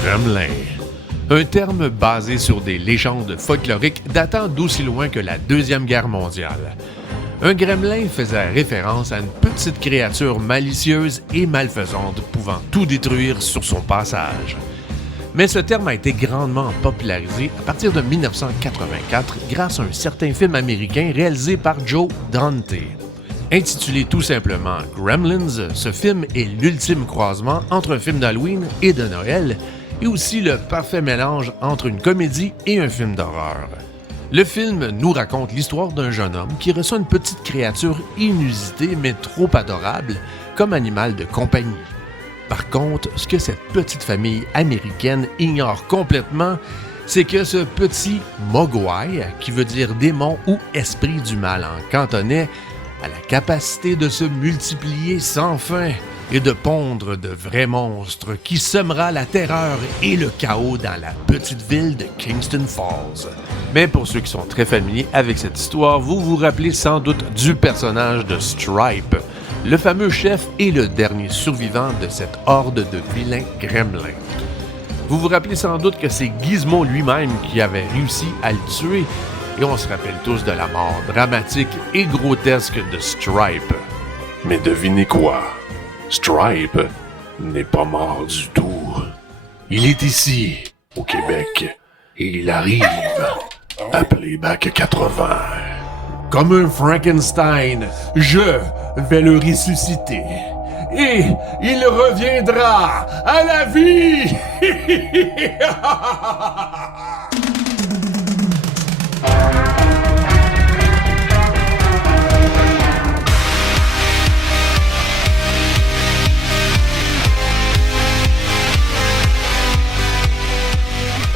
Gremlin. Un terme basé sur des légendes folkloriques datant d'aussi loin que la Deuxième Guerre mondiale. Un gremlin faisait référence à une petite créature malicieuse et malfaisante pouvant tout détruire sur son passage. Mais ce terme a été grandement popularisé à partir de 1984 grâce à un certain film américain réalisé par Joe Dante. Intitulé tout simplement Gremlins, ce film est l'ultime croisement entre un film d'Halloween et de Noël, et aussi le parfait mélange entre une comédie et un film d'horreur. Le film nous raconte l'histoire d'un jeune homme qui reçoit une petite créature inusitée mais trop adorable comme animal de compagnie. Par contre, ce que cette petite famille américaine ignore complètement, c'est que ce petit Mogwai, qui veut dire démon ou esprit du mal en cantonais, a la capacité de se multiplier sans fin et de pondre de vrais monstres qui sèmera la terreur et le chaos dans la petite ville de Kingston Falls. Mais pour ceux qui sont très familiers avec cette histoire, vous vous rappelez sans doute du personnage de Stripe, le fameux chef et le dernier survivant de cette horde de vilains gremlins. Vous vous rappelez sans doute que c'est Gizmo lui-même qui avait réussi à le tuer, et on se rappelle tous de la mort dramatique et grotesque de Stripe. Mais devinez quoi? Stripe n'est pas mort du tout. Il est ici, au Québec, et il arrive à Playback 80. Comme un Frankenstein, je vais le ressusciter. Et il reviendra à la vie!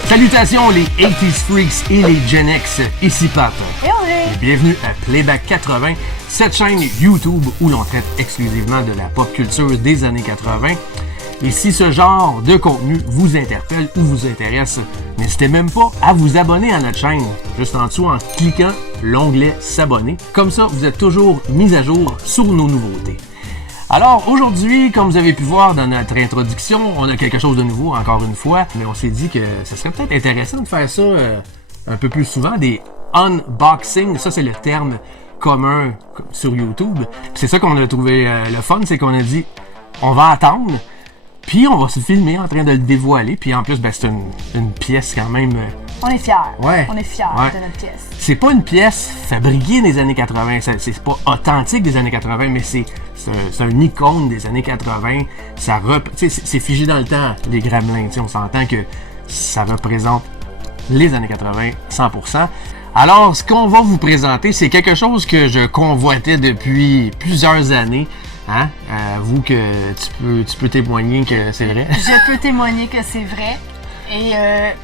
Salutations les 80s Freaks et les Gen X, ici Pat. Et bienvenue à Playback 80, cette chaîne YouTube où l'on traite exclusivement de la pop culture des années 80. Et si ce genre de contenu vous interpelle ou vous intéresse, n'hésitez même pas à vous abonner à notre chaîne, juste en dessous en cliquant l'onglet s'abonner. Comme ça, vous êtes toujours mis à jour sur nos nouveautés. Alors aujourd'hui, comme vous avez pu voir dans notre introduction, on a quelque chose de nouveau encore une fois, mais on s'est dit que ce serait peut-être intéressant de faire ça un peu plus souvent, des unboxings, ça c'est le terme commun sur YouTube. C'est ça qu'on a trouvé le fun, c'est qu'on a dit on va attendre, puis on va se filmer en train de le dévoiler, puis en plus ben, c'est une pièce quand même... on est fiers. Ouais. On est fiers de notre pièce. C'est pas une pièce fabriquée des années 80, c'est pas authentique des années 80, mais c'est un icône des années 80. C'est figé dans le temps, les Gremlins. On s'entend que ça représente les années 80, 100%. Alors, ce qu'on va vous présenter, c'est quelque chose que je convoitais depuis plusieurs années. Hein? Vous que tu peux témoigner que c'est vrai. Je peux témoigner que c'est vrai. Et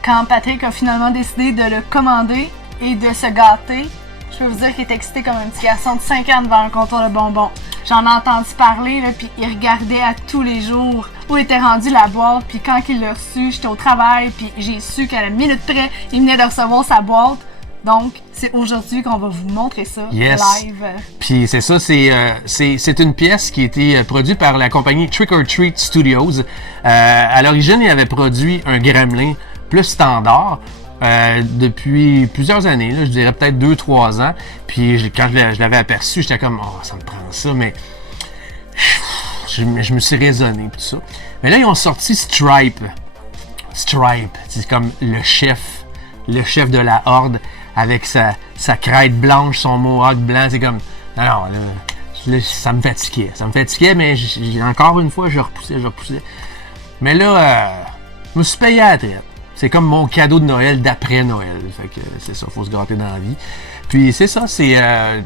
quand Patrick a finalement décidé de le commander et de se gâter, je peux vous dire qu'il est excité comme un petit garçon de 5 ans devant un comptoir de bonbons. J'en ai entendu parler, là, puis il regardait à tous les jours où était rendue la boîte. Puis quand il l'a reçu, j'étais au travail, puis j'ai su qu'à la minute près, il venait de recevoir sa boîte. Donc, c'est aujourd'hui qu'on va vous montrer ça live. Puis c'est ça, c'est une pièce qui a été produite par la compagnie Trick or Treat Studios. À l'origine, il avait produit un Gremlin plus standard depuis plusieurs années, là, je dirais peut-être 2-3 ans. Puis quand je l'avais aperçu, j'étais comme « Oh, ça me prend ça », mais je me suis raisonné tout ça. Mais là, ils ont sorti Stripe. Stripe, c'est comme le chef de la horde, avec sa crête blanche, son mohawk blanc, c'est comme... Non, là, ça me fatiguait, mais encore une fois, je repoussais. Mais là, je me suis payé à la traite. C'est comme mon cadeau de Noël d'après Noël. Fait que c'est ça, faut se gâter dans la vie. Puis c'est ça, c'est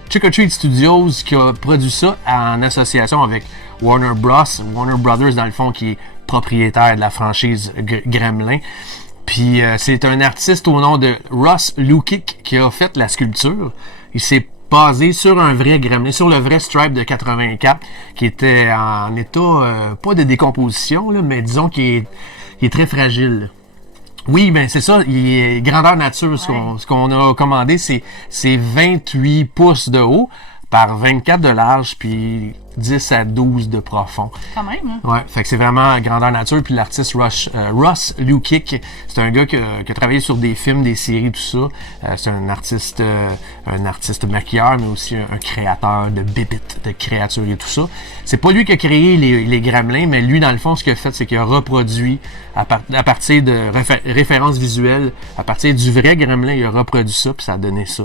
Trick or Treat Studios qui a produit ça en association avec Warner Brothers dans le fond, qui est propriétaire de la franchise Gremlin. Puis c'est un artiste au nom de Ross Lukic qui a fait la sculpture. Il s'est basé sur un vrai Gremlin, sur le vrai Stripe de 84, qui était en état, pas de décomposition, là, mais disons qu'il est très fragile. Oui, ben c'est ça, il est grandeur nature. Ce qu'on a commandé, c'est 28 pouces de haut par 24 de large, puis 10 à 12 de profond. Quand même, hein? Ouais, fait que c'est vraiment grandeur nature. Puis l'artiste Ross Lukic, c'est un gars qui a travaillé sur des films, des séries, tout ça. C'est un artiste maquilleur, mais aussi un créateur de bébites, de créatures et tout ça. C'est pas lui qui a créé les gremlins, mais lui, dans le fond, ce qu'il a fait, c'est qu'il a reproduit à partir de références visuelles, à partir du vrai gremlin, il a reproduit ça, puis ça a donné ça.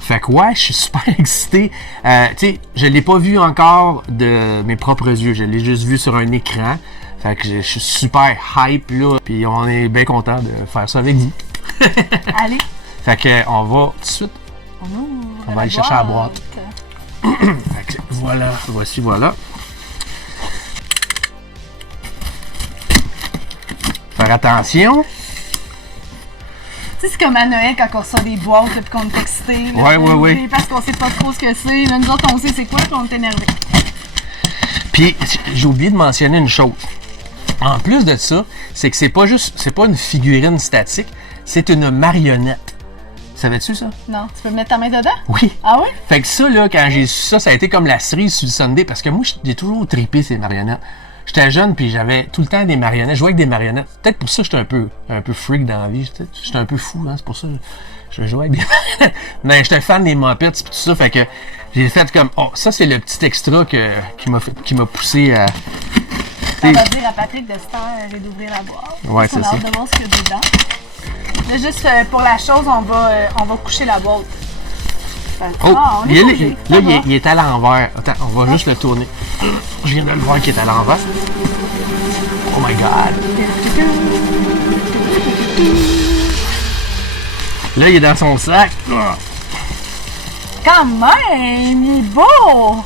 Fait que ouais, je suis super excité. Tu sais, je l'ai pas vu encore de mes propres yeux, je l'ai juste vu sur un écran. Fait que je suis super hype là, puis on est bien content de faire ça avec vous. Allez, Fait que on va tout de suite, on va aller chercher la boîte. Fait que voilà, voilà. Faire attention. Tu sais, c'est comme à Noël quand on reçoit des boîtes puis qu'on est excité. Ouais. Parce qu'on sait pas trop ce que c'est. Là, nous autres, on sait c'est quoi puis on est énervés. Puis j'ai oublié de mentionner une chose. En plus de ça, c'est que c'est pas une figurine statique, c'est une marionnette. Savais-tu ça? Non, tu peux mettre ta main dedans? Oui. Ah oui? Fait que ça, là, quand j'ai su ça, ça a été comme la cerise sur le sundae, parce que moi, j'ai toujours trippé ces marionnettes. J'étais jeune, puis j'avais tout le temps des marionnettes. Je jouais avec des marionnettes. Peut-être pour ça que j'étais un peu freak dans la vie. J'étais un peu fou, hein, c'est pour ça que je jouais avec des marionnettes. Mais j'étais fan des Muppets, puis tout ça, fait que j'ai fait comme, oh, ça, c'est le petit extra qui m'a poussé à... On va dire à Patrick de se faire d'ouvrir la boîte. Ouais, c'est ça. On a hâte de voir ce qu'il y a dedans. Là, juste pour la chose, on va coucher la boîte. Oh, on est bougé, ça va. il est à l'envers. Attends, on va juste le tourner. Je viens de le voir qu'il est à l'envers. Oh my god. Là, il est dans son sac. Quand même, il est beau!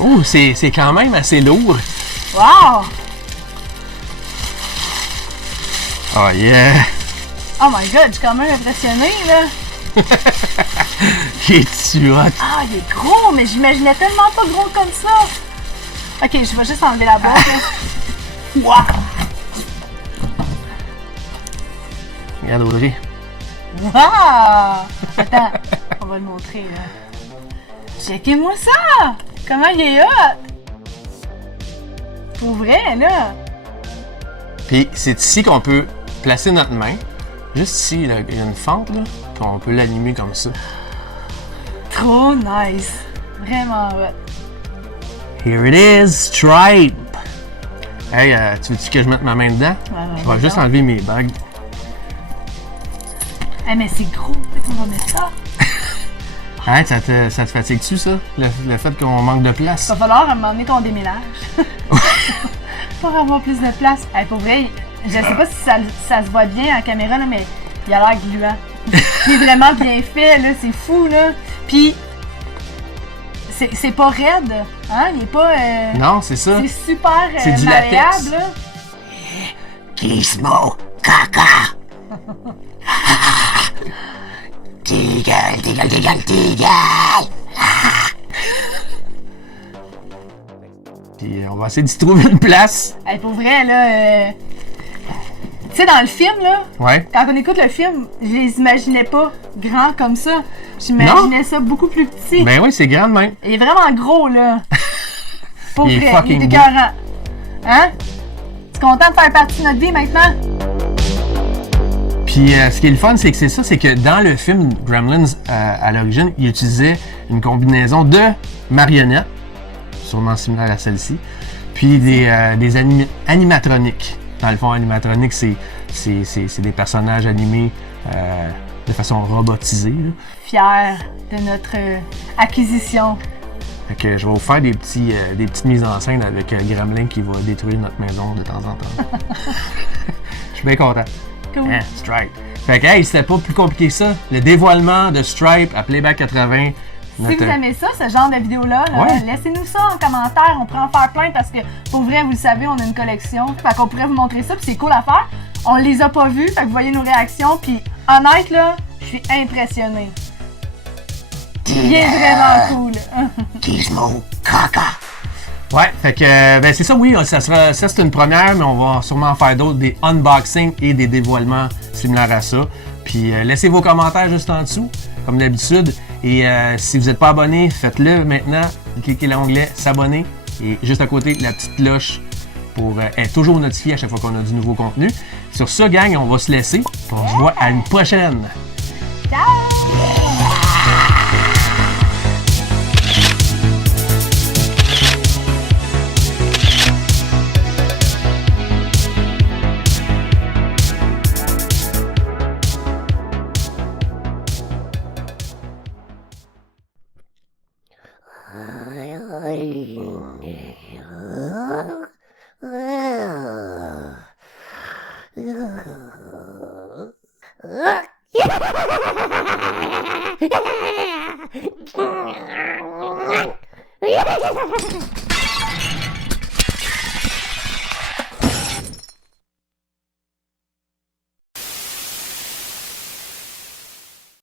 Oh, c'est quand même assez lourd. Wow! Oh yeah. Oh my god, je suis quand même impressionnée, là. Il est-tu hot? Ah, il est gros, mais j'imaginais tellement pas gros comme ça. Ok, je vais juste enlever la boîte. Wow! Regarde Audrey. Wow! Attends, on va le montrer, là. Checkez-moi ça! Comment il est hot! Pour vrai, là. Puis c'est ici qu'on peut placer notre main. Juste ici, là, il y a une fente, là. Puis on peut l'animer comme ça. Trop nice. Vraiment hot. Here it is, Stripe! Hey, tu veux-tu que je mette ma main dedans? Je vais juste enlever mes bagues. Hey, mais c'est gros, on va mettre ça. Hein, ça te fatigue-tu, ça? Le fait qu'on manque de place? Il va falloir à un moment donné qu'on déménage. Pour avoir plus de place. Hey, pour vrai, je sais pas si ça se voit bien en caméra, là, mais il a l'air gluant. Il est vraiment bien fait, là, c'est fou, là. Puis, c'est pas raide, hein? Il est pas... Non, c'est ça. C'est super C'est du malléable, latex. là. Gizmo, caca. Tigel. Puis on va essayer d'y trouver une place. Hey, pour vrai, là... Tu sais, dans le film, là, Ouais. quand on écoute le film, je les imaginais pas grands comme ça. J'imaginais ça beaucoup plus petit. Ben oui, c'est grand de même. Il est vraiment gros, là. Pour Il est vrai, fucking il est beau. écœurant. Hein? Tu es content de faire partie de notre vie maintenant? Puis ce qui est le fun, c'est que c'est que dans le film Gremlins, à l'origine, il utilisait une combinaison de marionnettes, sûrement similaire à celle-ci, puis des animatroniques. Dans le fond, animatronique, c'est des personnages animés de façon robotisée, là. Fier de notre acquisition. Fait que je vais vous faire des petites mises en scène avec Gremlin qui va détruire notre maison de temps en temps. Je suis bien content. Cool. Hein, Stripe. Fait que, hey, c'était pas plus compliqué que ça. Le dévoilement de Stripe à Playback 80. Si vous aimez ça, ce genre de vidéo-là, là, Ouais. laissez-nous ça en commentaire. On pourrait en faire plein parce que, pour vrai, vous le savez, on a une collection. Fait qu'on pourrait vous montrer ça, puis c'est cool à faire. On les a pas vus, fait que vous voyez nos réactions. Puis, honnête, là, je suis impressionnée. Il est vraiment cool. Gizmo, caca. Ouais, fait que, ben c'est ça, oui, ça c'est une première, mais on va sûrement en faire d'autres, des unboxings et des dévoilements similaires à ça. Puis laissez vos commentaires juste en dessous, comme d'habitude. Et si vous n'êtes pas abonné, faites-le maintenant. cliquez l'onglet s'abonner et juste à côté, la petite cloche pour être toujours notifié à chaque fois qu'on a du nouveau contenu. Sur ça, gang, on va se laisser. On se voit à une prochaine. Ciao! Yeah.